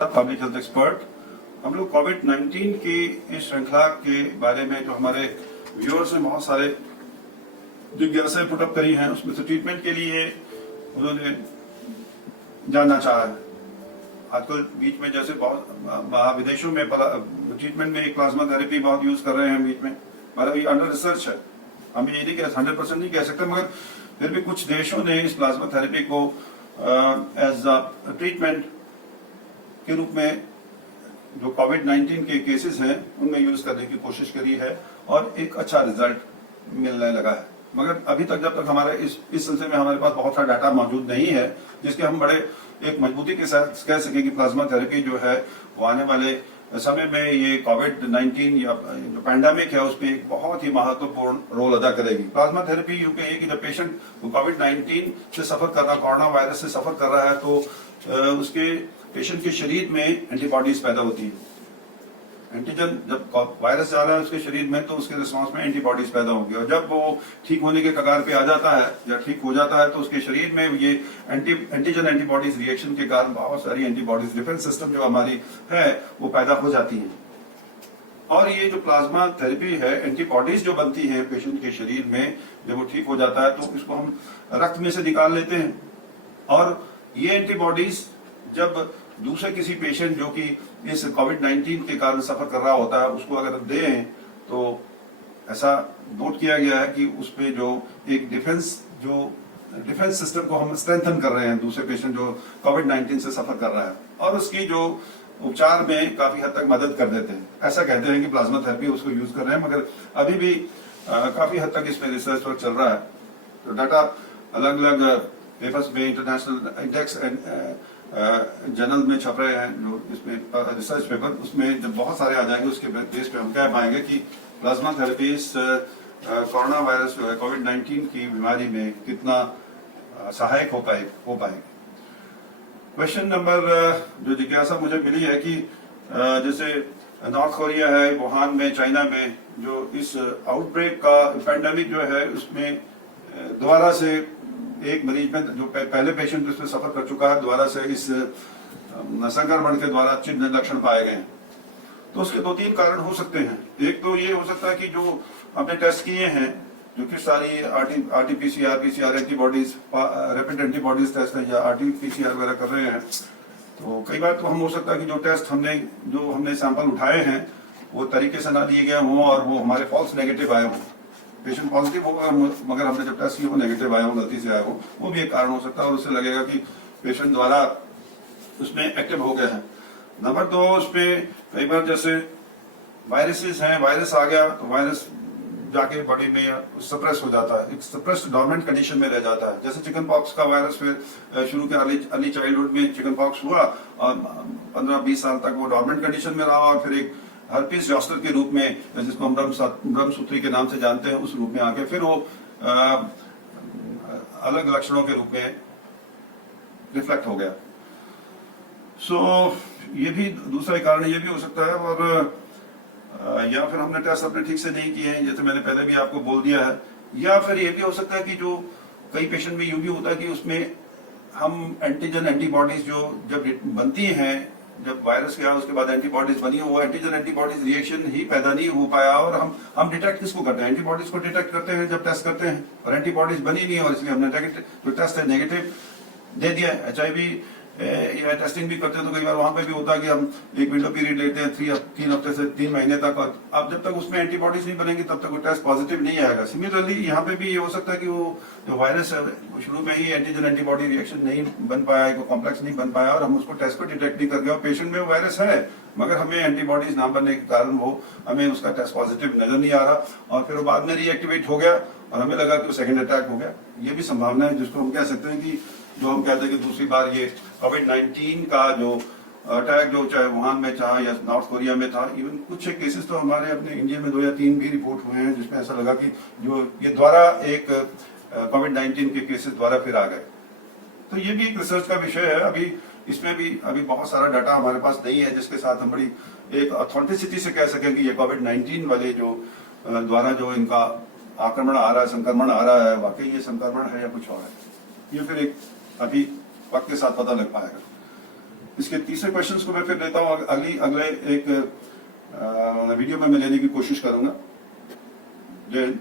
Public health expert. हम लोग कोविड-19 की इस श्रृंखला के बारे में जो हमारे व्यूअर्स ने बहुत सारे जिज्ञासाएं पुटअप करी हैं, उसमें से ट्रीटमेंट के लिए उन्होंने जानना चाहा है। आजकल बीच में जैसे बहुत विदेशों में ट्रीटमेंट में एक प्लाज्मा थेरेपी बहुत यूज कर रहे हैं बीच में, मतलब ये अंडर रिसर्च है। हम ये नहीं कह 100% नहीं कह सकते, मगर फिर भी कुछ देशों ने इस प्लाज्मा थेरेपी को एज अ ट्रीटमेंट के रूप में जो कोविड-19 के केसेस हैं उनमें यूज करने की कोशिश करी है और एक अच्छा रिजल्ट मिलने लगा है। मगर अभी तक जब तक हमारे इस सिलसिले में हमारे पास बहुत सारा डाटा मौजूद नहीं है जिसके हम बड़े एक मजबूती के साथ कह सके कि प्लाज्मा थेरेपी जो है वो आने वाले समय में ये कोविड-19 या जो पैंडेमिक है उसमें एक बहुत ही महत्वपूर्ण रोल अदा करेगी। प्लाज्मा थेरेपी यूं कहिए कि जब पेशेंट कोविड-19 से सफर कर रहा, कोरोना वायरस से सफर कर रहा है, तो उसके पेशेंट के शरीर में एंटीबॉडीज पैदा होती है। एंटीजन जब वायरस जा रहा है उसके शरीर में, तो उसके रिस्पॉन्स में एंटीबॉडीज पैदा होंगी, और जब वो ठीक होने के कगार पे आ जाता है या ठीक हो जाता है तो उसके शरीर में ये एंटीजन एंटीबॉडीज रिएक्शन के कारण बहुत सारी एंटीबॉडीज, डिफेंस सिस्टम जो हमारी है वो पैदा हो जाती है। और ये जो प्लाज्मा थेरेपी है, एंटीबॉडीज जो बनती है पेशेंट के शरीर में, जब वो ठीक हो जाता है तो इसको हम रक्त में से निकाल लेते हैं, और ये एंटीबॉडीज जब दूसरे किसी पेशेंट जो कि इस कोविड-19 के कारण सफर कर रहा होता है उसको अगर दें, तो ऐसा नोट किया गया है कि उसमें जो एक डिफेंस सिस्टम को हम स्ट्रेंथन कर रहे हैं दूसरे पेशेंट जो कोविड-19 से सफर कर रहा है, और उसकी जो उपचार में काफी हद तक मदद कर देते हैं। ऐसा कहते हैं कि प्लाज्मा थेरेपी उसको यूज कर रहे हैं, मगर अभी भी काफी हद तक इसमें रिसर्च वर्क चल रहा है। तो डाटा अलग अलग पेपर्स में, इंटरनेशनल इंडेक्स एंड जर्नल में छप रहे हैं जो इसमें रिसर्च पेपर, उसमें जब बहुत सारे आ जाएंगे उसके बेस पे हम कह पाएंगे कि प्लाज्मा थेरेपी कोरोना वायरस जो है कोविड-19 की बीमारी में कितना सहायक हो पाएगी। क्वेश्चन नंबर जो जिज्ञासा मुझे मिली है कि जैसे नॉर्थ कोरिया है, वुहान में, चाइना में जो इस आउटब्रेक का पैंडेमिक जो है उसमें दोबारा से एक मरीज में जो पहले पेशेंट उसमें सफर कर चुका है, दोबारा से इस संक्रमण के द्वारा चिन्ह लक्षण पाए गए हैं। तो उसके 2-3 कारण हो सकते हैं। एक तो ये हो सकता है कि जो हमने टेस्ट किए हैं, जो कि सारी RT PCR, PCR antibodies, rapid antibodies test है या आरटी-पीसीआर वगैरह कर रहे हैं, तो कई बार तो हम हो सकता है कि जो टेस्ट हमने सैंपल उठाए हैं वो तरीके से ना लिए गए हों और वो हमारे फॉल्स नेगेटिव आए हों। पेशेंट पॉजिटिव होगा मगर हमने जब टेस्ट किया वो नेगेटिव आया हो, गलती से आया हो, वो भी एक कारण हो सकता है, और उससे लगेगा कि पेशेंट द्वारा उसमें एक्टिव हो गया है। नंबर 2, उसमें कई बार जैसे वायरसेस हैं, वायरस आ गया तो वायरस जाके बॉडी में सप्रेस हो जाता है, एक सप्रेस्ड डोरमेंट कंडीशन में रह जाता है। जैसे चिकन पॉक्स का वायरस फिर शुरू के अर्ली चाइल्डहुड में चिकन पॉक्स हुआ और 15-20 साल तक वो डोरमेंट कंडीशन में रहा, और फिर एक हर्पिस जोस्टर के रूप में, जिसको हम ब्रह्मसूत्री के नाम से जानते हैं, उस रूप में आके फिर वो अलग लक्षणों के रूप में रिफ्लेक्ट हो गया। ये भी दूसरा कारण ये भी हो सकता है। और या फिर हमने टेस्ट अपने ठीक से नहीं किए हैं, जैसे मैंने पहले भी आपको बोल दिया है। या फिर ये भी हो सकता है कि जो कई पेशेंट में यूं भी होता है कि उसमें हम एंटीजन एंटीबॉडीज जो जब बनती हैं, जब वायरस गया उसके बाद एंटीबॉडीज बनी, वो एंटीजन एंटीबॉडीज रिएक्शन ही पैदा नहीं हो पाया, और हम डिटेक्ट किसको करते हैं? एंटीबॉडीज को डिटेक्ट करते हैं जब टेस्ट करते हैं, और एंटीबॉडीज बनी नहीं, और इसलिए हमने जो टेस्ट है नेगेटिव दे दिया। HIV या टेस्टिंग भी करते हैं तो कई बार वहां पे भी होता है कि हम एक विंडो पीरियड लेते हैं 3 हफ्ते से 3 महीने तक, और अब जब तक उसमें एंटीबॉडीज नहीं बनेंगी तब तक वो टेस्ट पॉजिटिव नहीं आएगा। सिमिलरली यहाँ पे भी ये हो सकता है कि वो जो वायरस है वो शुरू में ही एंटीजन एंटीबॉडी रिएक्शन नहीं बन पाया, कॉम्प्लेक्स नहीं बन पाया, और हम उसको टेस्ट को डिटेक्ट नहीं कर गए, और पेशेंट में वायरस है मगर हमें एंटीबॉडीज ना बनने के कारण वो हमें उसका टेस्ट पॉजिटिव नजर नहीं आ रहा, और फिर वो बाद में रीएक्टिवेट हो गया और हमें लगा कि वो सेकेंड अटैक हो गया। ये भी संभावना है, जिसको हम कह सकते हैं कि जो हम कहते हैं कि दूसरी बार ये कोविड-19 का जो अटैक जो चाहे वुहान में था या नॉर्थ कोरिया में था, इवन कुछ केसेस तो हमारे अपने इंडिया में 2 या 3 भी रिपोर्ट हुए हैं जिसमें ऐसा लगा कि जो ये द्वारा एक कोविड-19 के केसेस द्वारा फिर आ गए। तो ये भी एक रिसर्च का विषय है। अभी इसमें भी बहुत सारा डाटा हमारे पास नहीं है जिसके साथ हम बड़ी एक ऑथेंटिसिटी से कह सकें कि ये कोविड-19 वाले जो द्वारा जो इनका आक्रमण आ रहा है, संक्रमण आ रहा है, वाकई ये संक्रमण है या कुछ और है, ये फिर एक अभी वक्त के साथ पता लग पाएगा। इसके तीसरे क्वेश्चंस को मैं फिर लेता हूँ अगले एक वीडियो में मैं लेने की कोशिश करूंगा। जय हिंद।